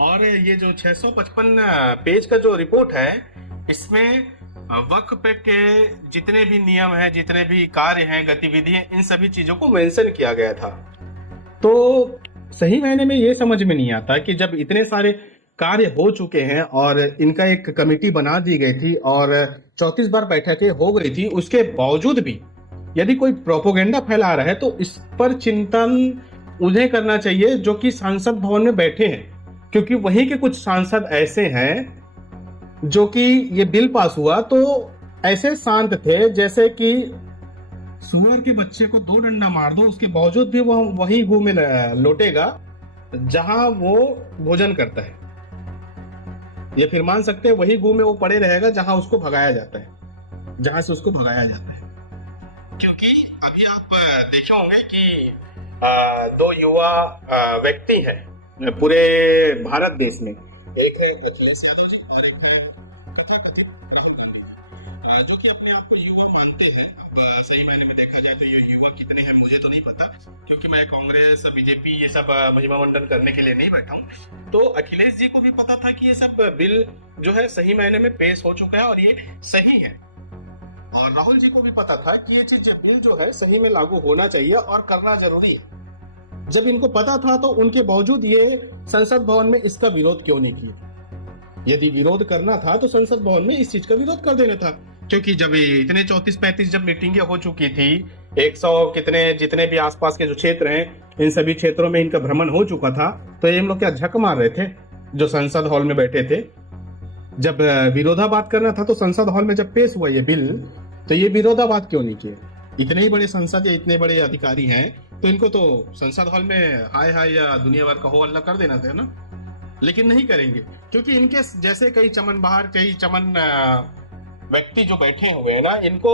और ये जो 655 पेज का जो रिपोर्ट है, इसमें वक्फ के जितने भी नियम हैं, जितने भी कार्य हैं, गतिविधि हैं, इन सभी चीजों को मेंशन किया गया था। तो सही मायने में ये समझ में नहीं आता कि जब इतने सारे कार्य हो चुके हैं और इनका एक कमेटी बना दी गई थी और 34 बार बैठकें हो गई थी, उसके बावजूद भी यदि कोई प्रोपोगेंडा फैला रहा है तो इस पर चिंतन उन्हें करना चाहिए जो कि सांसद भवन में बैठे हैं, क्योंकि वहीं के कुछ सांसद ऐसे हैं जो कि ये बिल पास हुआ तो ऐसे शांत थे जैसे कि सुअर के बच्चे को 2 डंडा मार दो, उसके बावजूद भी वह वही गू में लौटेगा जहां वो भोजन करता है, या फिर मान सकते हैं वही गू में वो पड़े रहेगा जहां उसको भगाया जाता है, जहां से उसको भगाया जाता है। क्योंकि अभी आप देखे होंगे कि 2 युवा व्यक्ति हैं पूरे भारत देश में, एक है अखिलेश यादव जी और एक है तथाकथित राहुल गांधी, जो कि अपने आप को युवा मानते हैं। अब सही मायने में देखा जाए तो ये युवा कितने हैं मुझे तो नहीं पता, क्योंकि मैं कांग्रेस बीजेपी ये सब महिमा मंडन करने के लिए नहीं बैठा हूँ। तो अखिलेश जी को भी पता था कि ये सब बिल जो है सही मायने में पेश हो चुका है और ये सही है, और राहुल जी को भी पता था कि ये चीज बिल जो है सही में लागू होना चाहिए और करना जरूरी है। जब इनको पता था तो उनके बावजूद ये संसद भवन में इसका विरोध क्यों नहीं किया? यदि विरोध करना था तो संसद भवन में इस चीज का विरोध कर देना था, क्योंकि जब इतने 34-35 जब मीटिंगें हो चुकी थी, 100 कितने जितने भी आसपास के जो क्षेत्र हैं इन सभी क्षेत्रों में इनका भ्रमण हो चुका था, तो ये लोग क्या झक मार रहे थे जो संसद हॉल में बैठे थे? जब विरोधाभास करना था तो संसद हॉल में जब पेश हुआ ये बिल, तो ये विरोधाभास क्यों नहीं किए? इतने ही बड़े संसद या इतने बड़े अधिकारी हैं तो इनको तो संसद हॉल में हाय हाय या दुनिया भर का हो अल्लाह कर देना था ना, लेकिन नहीं करेंगे, क्योंकि इनके जैसे कई चमन बाहर कई चमन व्यक्ति जो बैठे हुए हैं ना, इनको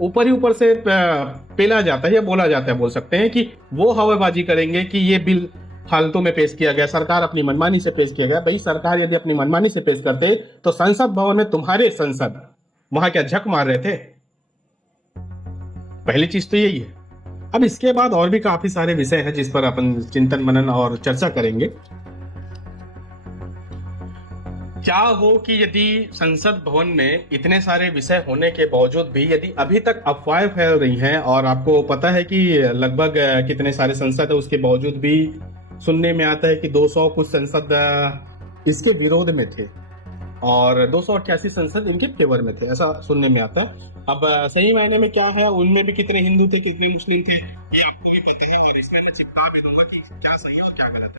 ऊपर ही ऊपर से पेला जाता है या बोला जाता है, बोल सकते हैं कि वो हवाबाजी करेंगे कि ये बिल फालतू में पेश किया गया, सरकार अपनी मनमानी से पेश किया गया। भाई सरकार यदि अपनी मनमानी से पेश करते तो संसद भवन में तुम्हारे संसद वहां क्या झक मार रहे थे? पहली चीज तो यही है। अब इसके बाद और भी काफी सारे विषय हैं जिस पर अपन चिंतन मनन और चर्चा करेंगे। क्या हो कि यदि संसद भवन में इतने सारे विषय होने के बावजूद भी यदि अभी तक अफवाहें फैल रही हैं, और आपको पता है कि लगभग कितने सारे संसद है, उसके बावजूद भी सुनने में आता है कि 200 कुछ संसद इसके विरोध में थे और 288 संसद इनके फेवर में थे, ऐसा सुनने में आता। अब सही मायने में क्या है, उनमें भी कितने हिंदू थे कितने मुस्लिम थे ये आपको भी पता है, और इसमें मैं चिपका भी दूंगा कि क्या सही और क्या गलत है।